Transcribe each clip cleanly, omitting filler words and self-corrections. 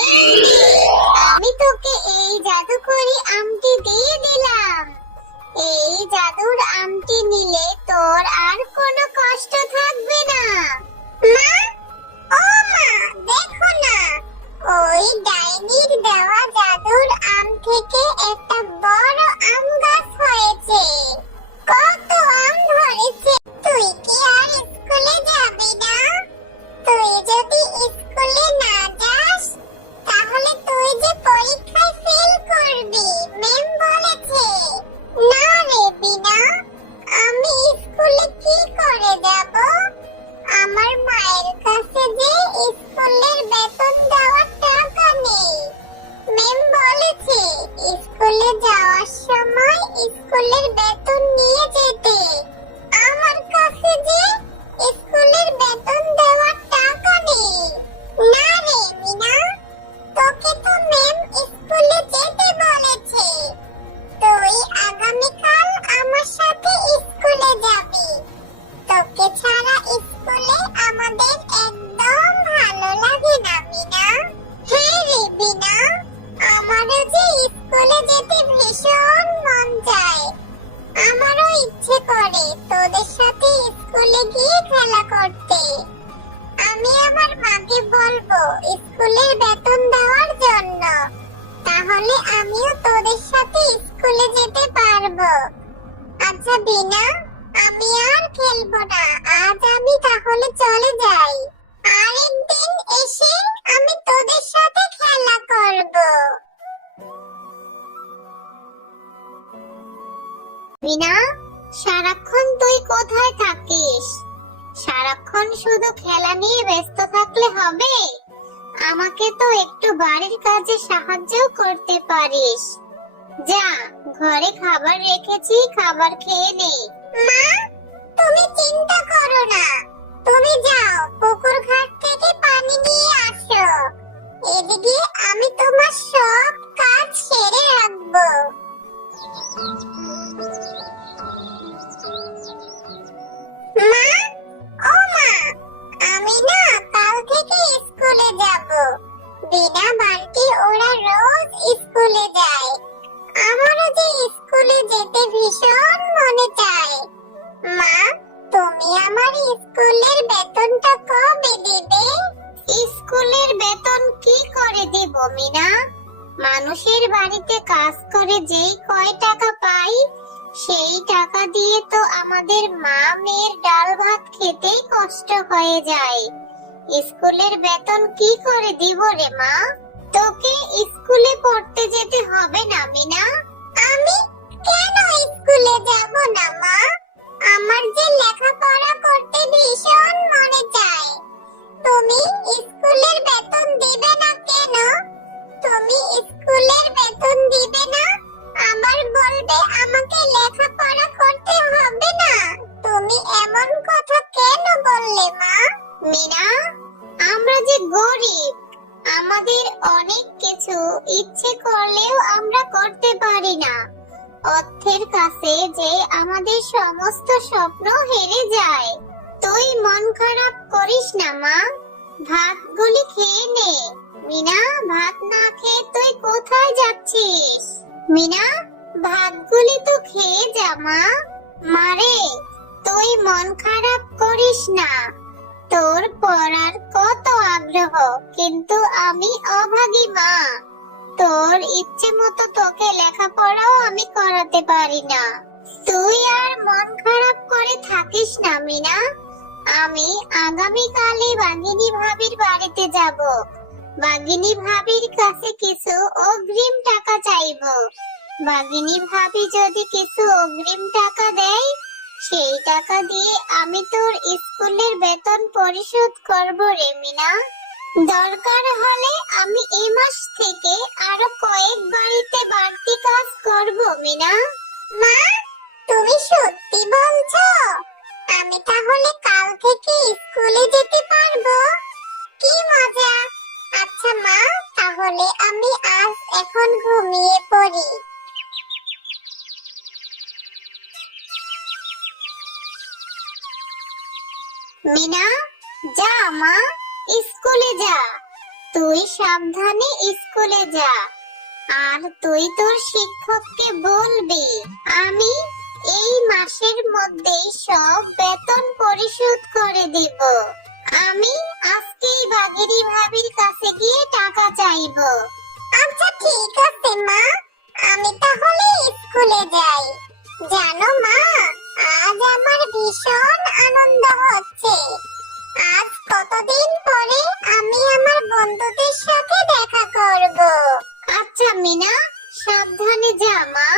এই নে, আমি তোকে এই জাদুকরি আমটি দিয়ে দিলাম। এই জাদুর আমটি নিলে তোর আর কোনো কষ্ট থাকবে না। মা, ও মা, দেখো না, ওই ডাইনির দেওয়া জাদুর আম থেকে একটা বড় আম গাছ হয়েছে। কত আম ধরেছে। তুই কি আর স্কুলে যাবি না? তুই যদি স্কুলে না যাস তাহলে তুই যে পরীক্ষায় ফেল করবি, ম্যাম বলেছে। না রে বিনা, আমি স্কুলে কি করে যাব? আমার মায়ের কাছে যে স্কুলের বেতন দেওয়ার টাকা নেই। ম্যাম বলেছে স্কুলে যাওয়ার সময় স্কুলের বেতন নিয়ে যেতে। আমার কাছে যে স্কুলের বেতন দেওয়ার টাকা নেই। না রে মিনা, তোকে তো ম্যাম স্কুলে যেতে বলেছে। তুই আগামীকাল আমার সাথে স্কুলে যাবি। তোকে ছাড়া স্কুলে আমাদের একদম ভালো লাগে না মিনা। হ্যাঁ রে বিনা, আমারও যে স্কুলে যেতে ভীষণ মন চায়। আমারও ইচ্ছে করে তোদের সাথে স্কুলে গিয়ে খেলা করতে। আমি আমার মাকে বলবো স্কুলের বেতন দেওয়ার জন্য, তাহলে আমিও তোদের সাথে স্কুলে যেতে পারবো। আচ্ছা বিনা, আমি আর খেলবো না, আজ আমি তাহলে চলে যাই। আরেকদিন এসে আমি তোদের সাথে খেলা করব। বিনা, সারাক্ষণ তুই কোথায় থাকিস? সারাক্ষণ শুধু খেলা নিয়ে ব্যস্ত থাকলে হবে? আমাকে তো একটু বাড়ির কাজে সাহায্য করতে পারিস। যা, ঘরে খাবার রেখেছি, খাবার খেয়ে নে। মা, তুমি চিন্তা করো না, তুমি যাও পুকুর ঘাট থেকে পানি নিয়ে আসো। এদিকে আমি তোমার সব কাজ সেরে রাখবো। মা, ও মা, আমি না কাল থেকে স্কুলে যাব। বিনা বালতি ওরা রোজ স্কুলে যায়। আমারও যে স্কুলে যেতে ভীষণ মনে চায়। মা, তুমি আমার স্কুলের বেতনটা কবে দিবে? স্কুলের বেতন কি করে দেব মিনা? মানুষের বাড়িতে কাজ করে যেই কয় টাকা পাই, সেই টাকা দিয়ে তো আমাদের মা মেয়ের ডাল ভাত খেতেই কষ্ট হয়ে যায়। স্কুলের বেতন কি করে দিব রে মা? তোকে স্কুলে পড়তে যেতে হবে না মিনা। আমি কেন স্কুলে যাব না মা? আমার যে লেখাপড়া করতে ভীষণ মনে চায়। তুমি স্কুলের বেতন দিবে না কেন? তুমি স্কুলের বেতন দিবে না, আবার বলবে আমাকে লেখাপড়া করতে হবে না। তুমি এমন কথা কেন বললে মা? মিনা, আমরা যে গরিব, আমাদের অনেক কিছু ইচ্ছে করলেও আমরা করতে পারি না। অর্থের কাছে যে আমাদের সমস্ত স্বপ্ন হেরে যায়। তুই মন খারাপ করিস না মা, ভাতগুলি খেয়ে নে। মিনা, ভাত না খেয়ে তুই কোথায় যাচ্ছিস? মিনা, ভাতগুলি তো খেয়ে যা মা। মারে, তুই মন খারাপ করিস না। তোর পড়ার কত আগ্রহ, কিন্তু আমি অভাগী মা। তোর ইচ্ছে মতো তোকে লেখাপড়াও আমি করাতে পারি না। তুই আর মন খারাপ করে থাকিস না মিনা। আমি আগামীকালই বাঘিনী ভাবির বাড়িতে যাব। বাঘিনী ভাবির কাছে কিছু অগ্রিম টাকা চাইবো। বাঘিনী ভাবি যদি কিছু অগ্রিম টাকা দেয়, সেই টাকা দিয়ে আমি তোর স্কুলের বেতন পরিশোধ করব রে মিনা। দরকার হলে আমি এই মাস থেকে আরো কয়েক বাড়িতে বাড়তি কাজ করব মিনা। মা, তুমি সত্যি বলছো? আমি তাহলে কাল থেকে স্কুলে যেতে পারবো? কি মজা! আচ্ছা মা, তাহলে আমি আজ এখন ঘুমিয়ে পড়ি। মিনা, যা মা, স্কুলে যা। তুই সাবধানে স্কুলে যা, আর তুই তোর শিক্ষককে বলবি আমি এই মাসের মধ্যেই সব বেতন পরিশোধ করে দিব। আমি আজকেই বাঘিনী ভাবির কাছে গিয়ে টাকা চাইবো। আচ্ছা ঠিক আছে মা, আমি তাহলে স্কুলে যাই। জানো মা, আজ আমার ভীষণ আনন্দ হচ্ছে। আজ কতদিন পরে আমি আমার বন্ধুদের সাথে দেখা করব। আচ্ছা মিনা, সাবধানে যা মা।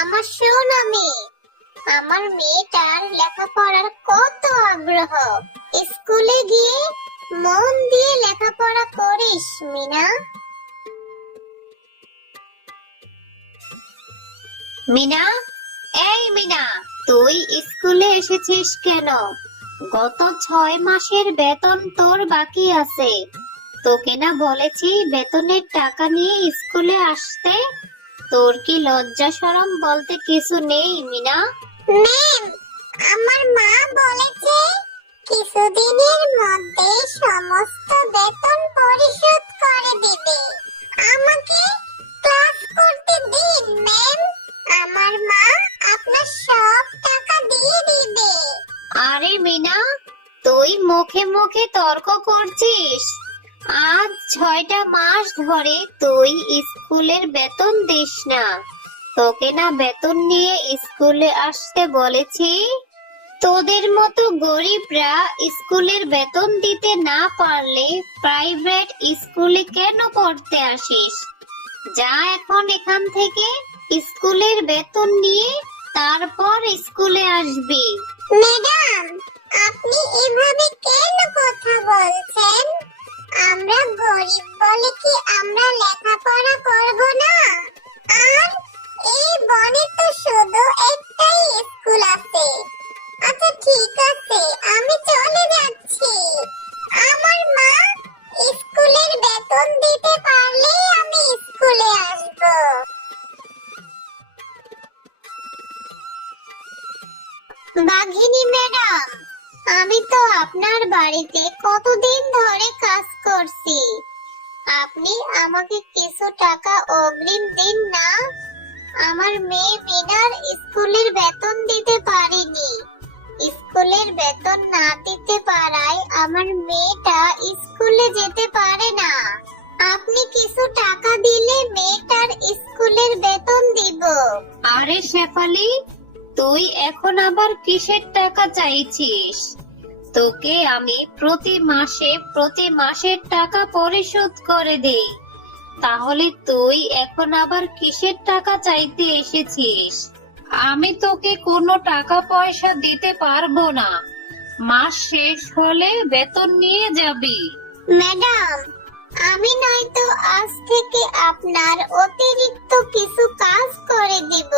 আমার সোনা মেয়ে, আমার মেয়েটার লেখাপড়ার কত আগ্রহ। স্কুলে গিয়ে মন দিয়ে লেখাপড়া করিস মিনা। মিনা, এই মিনা, তুই স্কুলে এসেছিস কেন? গত 6 মাসের বেতন তোর বাকি আছে। তোকে না বলেছি বেতনের টাকা নিয়ে স্কুলে আসতে? তোর কি লজ্জা শরম বলতে কিছু নেই মিনা? ম্যাম, আমার মা বলেছে কিছুদিনের মধ্যে সমস্ত বেতন পরিশোধ করে দিবে। আমাকে ক্লাস করতে দিন ম্যাম। আমার মা আপনার সব টাকা দিয়ে দিবে। আরে মিনা, তুই মুখে মুখে তর্ক করছিস? আজ 6টা মাস ধরে তুই স্কুলের বেতন দিস না। তোকে না বেতন নিয়ে স্কুলে আসতে বলেছি? তোদের মতো গরিবরা স্কুলের বেতন দিতে না পারলে প্রাইভেট স্কুলে কেন পড়তে আসিস? যা এখন এখান থেকে, স্কুলের বেতন নিয়ে তারপর স্কুলে আসবি। ম্যাডাম, আপনি এভাবে কেন কথা বলছেন? আমরা গরিব বলে কি আমরা লেখাপড়া করব না? আর এই বনে তো শুধু একটাই স্কুল আছে। আচ্ছা ঠিক আছে, আমি চলে যাচ্ছি। আমার মা স্কুলের বেতন দিতে পারলে আমি স্কুলে আসব। বাঘিনী ম্যাডাম, আমি তো আপনার বাড়িতে কতদিন ধরে কাজ করছি। আপনি আমাকে কিছু টাকা অগ্রিম দিন না। আমার মেয়ে মিনার স্কুলের বেতন দিতে পারিনি। স্কুলের বেতন না দিতে পারায় আমার মেয়েটা স্কুলে যেতে পারে না। আপনি কিছু টাকা দিলে মেয়েটার স্কুলের বেতন দিব। আরে শেফালি, তুই এখন আবার কিসের টাকা চাইছিস? তোকে আমি প্রতি মাসের টাকা পরিশোধ করে দেই। তাহলে তুই এখন আবার কিসের টাকা চাইতে এসেছিস? আমি তোকে কোনো টাকা পয়সা দিতে পারবো না। মাস শেষ হলে বেতন নিয়ে যাবি। ম্যাডাম, আমি নয়তো আজ থেকে আপনার অতিরিক্ত কিছু কাজ করে দিব।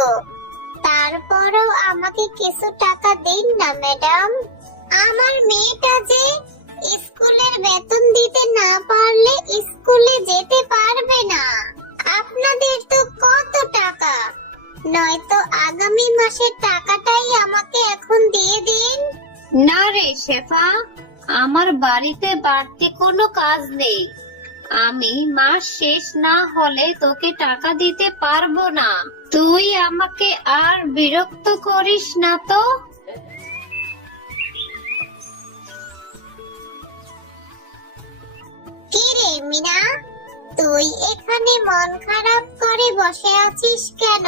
তারপরও আমাকে কিছু টাকা দিন না ম্যাডাম। আমার মেয়েটা যে স্কুলের বেতন দিতে না পারলে স্কুলে যেতে পারবে না। আপনাদের তো কত টাকা, নয়তো আগামী মাসের টাকাটাই আমাকে এখন দিয়ে দিন। না রে শেফা, আমার বাড়িতে বাড়তি কোনো কাজ নেই। আমি মাস শেষ না হলে তোকে টাকা দিতে পারবো না। তুই আমাকে আর বিরক্ত করিস না তো। কি রে মিনা, তুই এখানে মন খারাপ করে বসে আছিস কেন?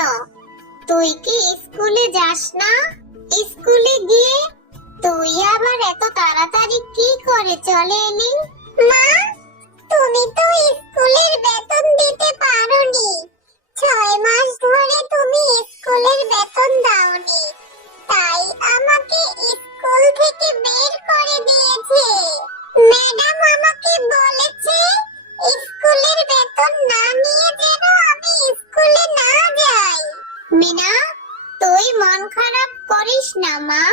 তুই কি স্কুলে যাস না? স্কুলে গিয়ে তুই আবার এত তাড়াতাড়ি কি করে চলে এলি? মা, তুমি তো স্কুলের বেতন দিতে পারোনি। 6 মাস ধরে তুমি স্কুলের বেতন দাওনি, তাই আমাকে স্কুল থেকে বের করে দিয়েছে। ম্যাডাম আমাকে বলেছে স্কুলের বেতন না নিয়ে যেন আমি স্কুলে না যাই। মিনা, তুই মন খারাপ করিস না মা।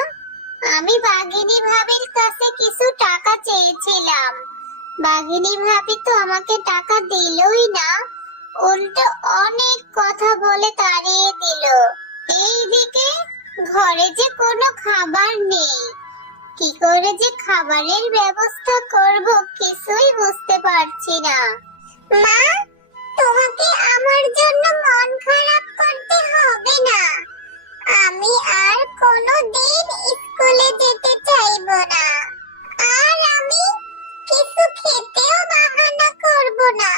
আমি বাঘিনী ভাবির কাছে কিছু টাকা চেয়েছিলাম। বাঘিনী ভাবি তো আমাকে টাকা দিলই না, উল্টো অনেক কথা বলে তাড়িয়ে দিল। এইদিকে ঘরে যে কোনো খাবার নেই, কি করে যে খাবারের ব্যবস্থা করব কিছুই বুঝতে পারি পারছি না। মা, তোমাকে আমার জন্য মন খারাপ করতে হবে না। আমি আর কোনোদিন স্কুলে যেতে চাইবো না। আর আমি কিছু খেতেও বাহানা করব না।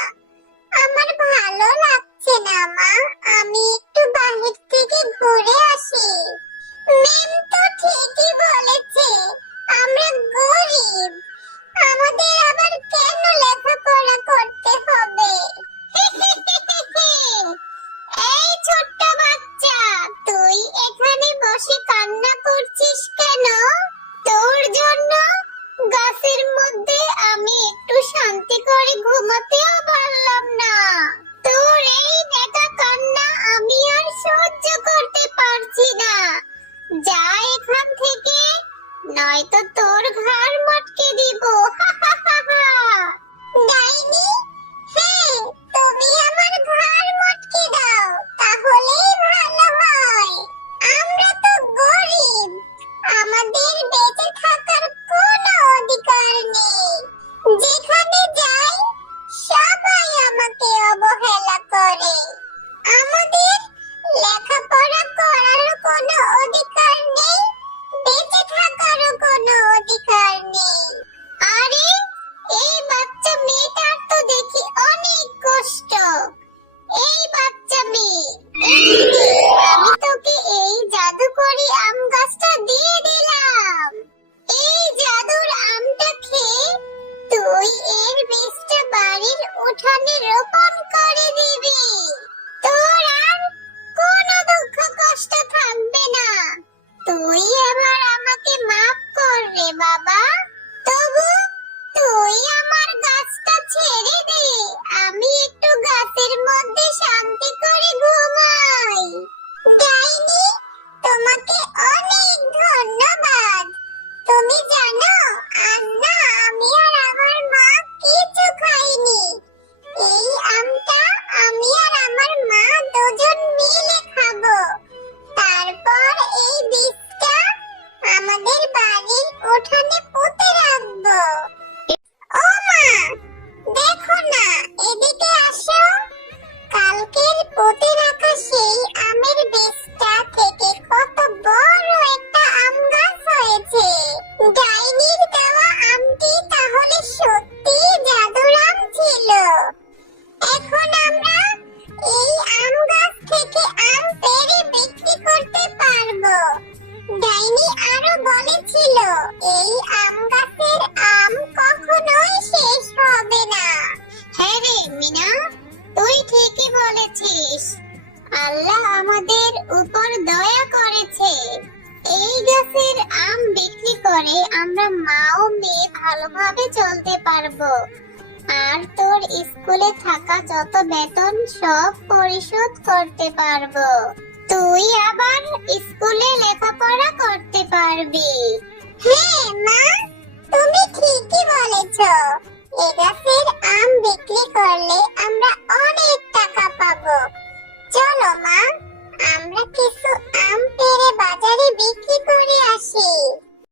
আমার ভালো লাগছে না মা, আমি একটু বাহির থেকে ঘুরে আসি। ম্যাম তো ঠিকই বলেছে, আমরা গরিব, আমাদের আবার কেন লেখাপড়া করতে হবে? এই ছোট্ট বাচ্চা, তুই এখানে বসে কান্না করছিস কেন? তোর জন্য গাছের মধ্যে আমি একটু শান্তি করে ঘুমাতেও পারলাম না। তোর এই নেকা কান্না আমি আর সহ্য করতে পারছি না। যা এখান থেকে, নয়তো তোর ঘাড় মটকে দিব। ডাইনি, হ্যাঁ, তুমি আমার ঘাড় মটকে দাও, তাহলেই ভালো হয়। আমরা তো গরিব, আমাদের বেঁচে থাকার কোনো অধিকার নেই। যেখানে যাই সবাই আমাকে অবহেলা করে। আমাদের লেখাপড়া করারও কোনো অধিকার নেই, বেঁচে থাকারও কোনো অধিকার নেই। আরে, এই বাচ্চা মেয়েটার তো দেখি অনেক কষ্ট। এই বাচ্চা মেয়ে, এই নে, আমি তোকে এই জাদুকরি আম গাছটা দিয়ে দিলাম। এই জাদুর আমটা খেয়ে তুই এর বীজটা বাড়ির উঠানে রোপণ করে দিবি। তোর আর কোনো দুঃখ কষ্ট থাকবে না। তুই এবার আমাকে মাফ কর রে বাবা। তবু তুই আমার গাছটা ছেড়ে দে, আমি একটু গাছের মধ্যে শান্তি করে ঘুমাই। ডাইনি, তোমাকে অনেক ধন্যবাদ। তুমি জানো, আজ না আমি আর আমার মা কিছু খাইনি। এই আমটা আমি আর আমার মা দুজন মিলে খাবো। তারপর এই বীজটা আমাদের বাড়ির উঠানে পুঁতে রাখবো। ও মা, দেখো না, এদিকে আসো। কালকের পুঁতে রাখা সেই আমের বীজটা থেকে কত বড় একটা আম গাছ হয়েছে। ডাইনির দেওয়া আমটি তাহলে সত্যি জাদুর আম ছিল। এখন আমরা এই আম গাছ থেকে আম পেড়ে বিক্রি করতে পারবো। ডাইনি আরো বলেছিল, এই আম গাছের আম কখনোই শেষ হবে না। হ্যাঁ রে মিনা, তুই ঠিকই বলেছিস। আল্লাহ আমাদের উপর দয়া করেছে। এই গাছের আম বিক্রি করে আমরা মা ও মেয়ে ভালোভাবে চলতে পারবো। আর তোর স্কুলে থাকা যত বেতন সব পরিশোধ করতে পারবো। তুই আবার স্কুলে লেখাপড়া করতে পারবি। হ্যাঁ মা, তুমি ঠিকই বলেছো। এ গাছের